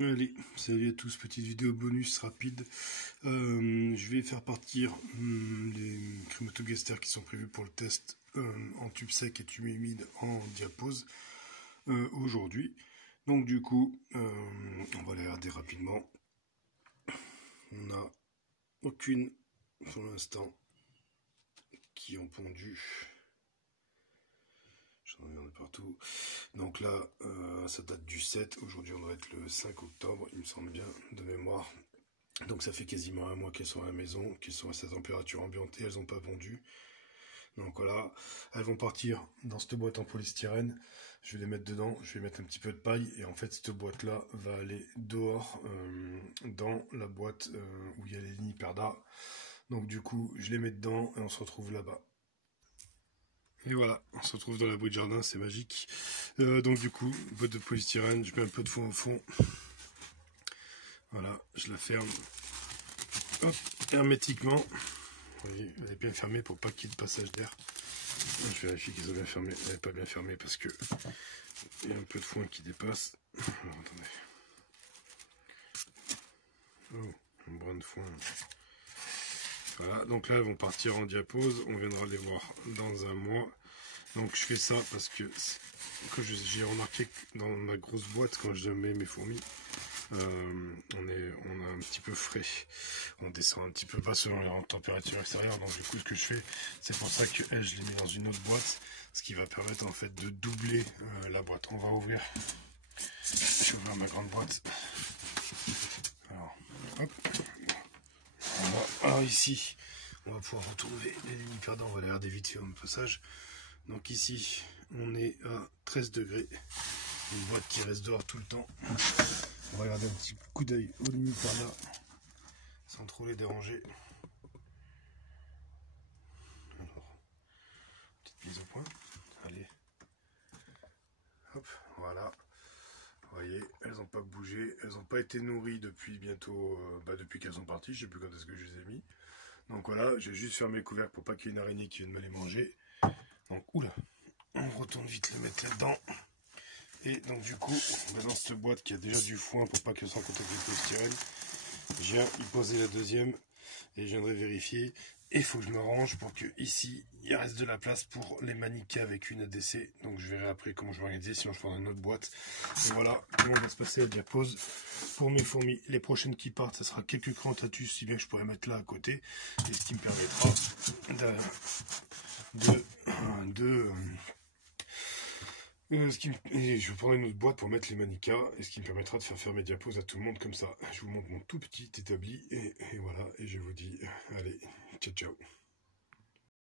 Allez, salut à tous, petite vidéo bonus rapide. Je vais faire partir les crématogesters qui sont prévus pour le test en tube sec et tube humide en diapose aujourd'hui. Donc du coup, on va les regarder rapidement. On n'a aucune pour l'instant qui ont pondu. J'en regarde partout. Donc là, ça date du 7. Aujourd'hui, on doit être le 5 octobre, il me semble bien, de mémoire. Donc ça fait quasiment un mois qu'elles sont à la maison, qu'elles sont à sa température ambiante et elles n'ont pas pondu. Donc voilà, elles vont partir dans cette boîte en polystyrène. Je vais les mettre dedans, je vais mettre un petit peu de paille. Et en fait, cette boîte-là va aller dehors, dans la boîte où il y a les lignes Perda. Donc du coup, je les mets dedans et on se retrouve là-bas. Et voilà, on se retrouve dans l'abri de jardin, c'est magique. Donc du coup, boîte de polystyrène, je mets un peu de fond au fond. Voilà, je la ferme. Hop, hermétiquement. Vous voyez, elle est bien fermée pour pas qu'il y ait de passage d'air. Je vérifie qu'ils ont bien fermé. Elle n'est pas bien fermée parce que il y a un peu de foin qui dépasse. Alors, attendez. Oh, un brin de foin. Voilà, donc là elles vont partir en diapose, on viendra les voir dans un mois. Donc je fais ça parce que j'ai remarqué que dans ma grosse boîte, quand je mets mes fourmis, on a un petit peu frais. On descend un petit peu pas selon la température extérieure. Donc du coup ce que je fais, c'est pour ça que je les mets dans une autre boîte, ce qui va permettre en fait de doubler la boîte. On va ouvrir. Je vais ouvrir ma grande boîte. Alors, hop. Alors ici, on va pouvoir retrouver les lignes Perda, on va les regarder vite fait en passage. Donc ici, on est à 13 degrés, une boîte qui reste dehors tout le temps. On va regarder un petit coup d'œil aux lignes Perda, sans trop les déranger. Alors, petite mise au point, allez. Hop, voilà. Vous voyez, elles n'ont pas bougé, elles n'ont pas été nourries depuis bientôt, depuis qu'elles sont parties, je ne sais plus quand est-ce que je les ai mis. Donc voilà, j'ai juste fermé le couvercle pour pas qu'il y ait une araignée qui vienne me les manger. Donc, oula, on retourne vite le mettre là-dedans. Et donc du coup, dans cette boîte qui a déjà du foin pour pas qu'elle soit en contact avec le polystyrène, je viens y poser la deuxième et je viendrai vérifier. Et il faut que je me range pour que ici, il reste de la place pour les maniquer avec une ADC. Donc je verrai après comment je vais organiser, sinon je prendrai une autre boîte. Et voilà comment va se passer la diapose pour mes fourmis. Les prochaines qui partent, ça sera quelques Crantatus, si bien que je pourrais mettre là à côté. Et ce qui me permettra je prendrai une autre boîte pour mettre les manicas, et ce qui me permettra de faire mes diapos à tout le monde comme ça. Je vous montre mon tout petit établi, et voilà, et je vous dis, allez, ciao ciao.